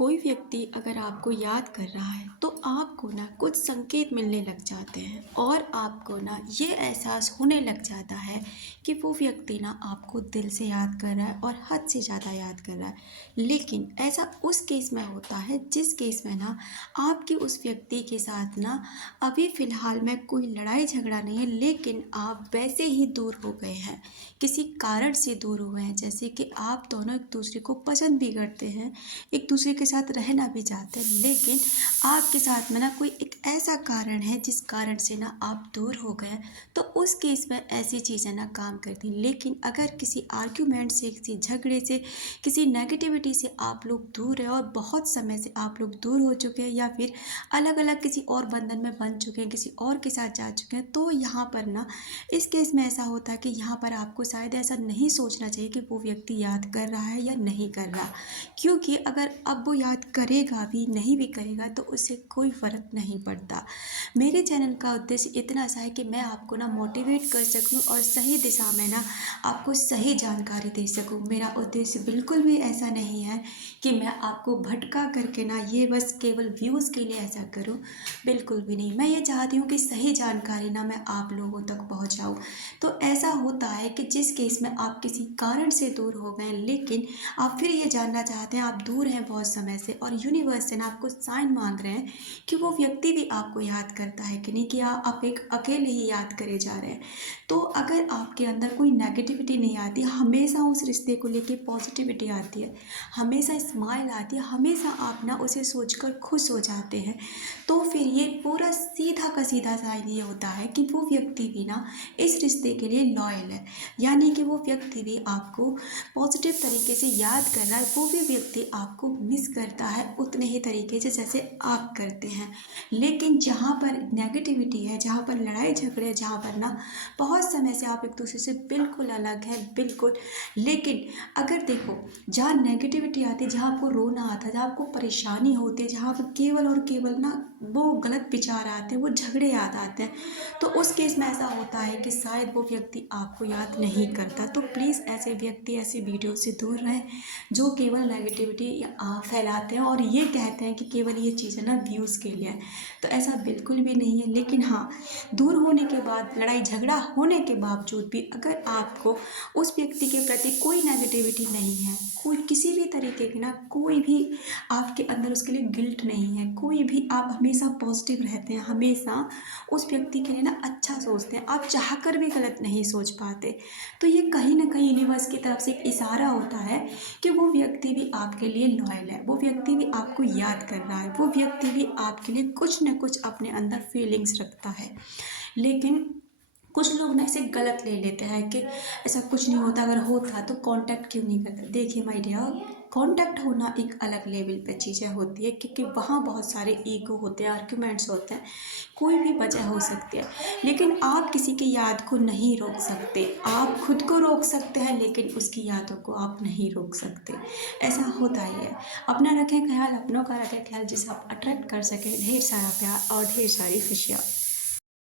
कोई व्यक्ति अगर आपको याद कर रहा है तो आपको ना कुछ संकेत मिलने लग जाते हैं और आपको ना ये एहसास होने लग जाता है कि वो व्यक्ति ना आपको दिल से याद कर रहा है और हद से ज़्यादा याद कर रहा है। लेकिन ऐसा उस केस में होता है जिस केस में ना आपकी उस व्यक्ति के साथ ना अभी फ़िलहाल में कोई लड़ाई झगड़ा नहीं है, लेकिन आप वैसे ही दूर हो गए हैं, किसी कारण से दूर हुए हैं। जैसे कि आप दोनों एक दूसरे को पसंद भी करते हैं, एक दूसरे के साथ रहना भी चाहते हैं, लेकिन आपके साथ में ना कोई एक ऐसा कारण है जिस कारण से ना आप दूर हो गए। तो उस केस में ऐसी चीज़ें ना काम करती हैं। लेकिन अगर किसी आर्ग्यूमेंट से, किसी झगड़े से, किसी नेगेटिविटी से आप लोग दूर हैं और बहुत समय से आप लोग दूर हो चुके हैं या फिर अलग अलग किसी और बंधन में बन चुके हैं, किसी और के साथ जा चुके हैं, तो यहाँ पर ना इस केस में ऐसा होता है कि यहाँ पर आपको शायद ऐसा नहीं सोचना चाहिए कि वो व्यक्ति याद कर रहा है या नहीं कर रहा, क्योंकि अगर अब वो याद करेगा भी नहीं भी करेगा तो उससे कोई फ़र्क नहीं पड़ता। मेरे चैनल का उद्देश्य इतना सा है कि मैं आपको ना मोटिवेट कर सकूं और सही दिशा में ना आपको सही जानकारी दे सकूं। मेरा उद्देश्य बिल्कुल भी ऐसा नहीं है कि मैं आपको भटका करके ना ये बस केवल व्यूज़ के लिए ऐसा करूं, बिल्कुल भी नहीं। मैं ये चाहती हूँ कि सही जानकारी ना मैं आप लोगों तक पहुँचाऊँ। तो ऐसा होता है कि जिस केस में आप किसी कारण से दूर हो गए, लेकिन आप फिर ये जानना चाहते हैं, आप दूर हैं बहुत समय से और यूनिवर्स से ना आपको साइन मांग रहे हैं कि वो व्यक्ति भी आपको याद करता है कि नहीं, कि आप एक अकेले ही याद करे जा रहे हैं। तो अगर आपके अंदर कोई नेगेटिविटी नहीं आती, हमेशा उस रिश्ते को लेके पॉजिटिविटी आती है, हमेशा स्माइल आती है, हमेशा आप ना उसे सोचकर खुश हो जाते हैं, तो फिर ये पूरा सीधा का सीधा साइन ये होता है कि वो व्यक्ति भी ना इस रिश्ते के लिए लॉयल है। यानी कि वो व्यक्ति भी आपको पॉजिटिव तरीके से याद कर रहा है, वो भी व्यक्ति आपको मिस करता है उतने ही तरीके से जैसे आप करते हैं। लेकिन जहाँ पर नेगेटिविटी है, जहाँ पर लड़ाई झगड़े, जहाँ पर ना बहुत समय से आप एक दूसरे से बिल्कुल अलग हैं, बिल्कुल। लेकिन अगर देखो, जहाँ नेगेटिविटी आती है, जहाँ आपको रोना आता है, जहाँ आपको परेशानी होती है, जहाँ पर केवल और केवल ना वो गलत विचार आते हैं, वो झगड़े याद आते हैं, तो उस केस में ऐसा होता है कि शायद वो व्यक्ति आपको याद नहीं करता। तो प्लीज़ ऐसे व्यक्ति ऐसे वीडियो से दूर रहें जो केवल नेगेटिविटी फैलाते हैं और ये कहते हैं कि केवल ये चीज़ें ना व्यूज़ के लिए है। तो ऐसा बिल्कुल भी नहीं है। लेकिन हाँ, दूर होने के बाद, लड़ाई झगड़ा होने के बावजूद भी अगर आपको उस व्यक्ति के प्रति कोई नेगेटिविटी नहीं है, कोई किसी भी तरीके की ना कोई भी आपके अंदर उसके लिए गिल्ट नहीं है, कोई भी, आप हमेशा पॉजिटिव रहते हैं, हमेशा उस व्यक्ति के लिए ना अच्छा सोचते हैं, आप चाहकर भी गलत नहीं सोच पाते, तो ये कहीं ना कहीं यूनिवर्स की तरफ से एक इशारा होता है कि वो व्यक्ति भी आपके लिए लॉयल है, वो व्यक्ति भी आपको याद कर रहा है, वो व्यक्ति भी आपके लिए कुछ न कुछ अपने अंदर फीलिंग्स रखता है। लेकिन कुछ लोग ना इसे गलत ले लेते हैं कि ऐसा कुछ नहीं होता, अगर होता तो कांटेक्ट क्यों नहीं करते। देखिए माय डियर, कांटेक्ट होना एक अलग लेवल पे चीज़ें होती है, क्योंकि वहाँ बहुत सारे ईगो होते हैं, आर्ग्यूमेंट्स होते हैं, कोई भी वजह हो सकती है। लेकिन आप किसी की याद को नहीं रोक सकते, आप खुद को रोक सकते हैं लेकिन उसकी यादों को आप नहीं रोक सकते। ऐसा होता ही है। अपना रखें ख्याल, अपनों का रखें ख्याल, जिसे आप अट्रैक्ट कर सकें ढेर सारा प्यार और ढेर सारी खुशियाँ।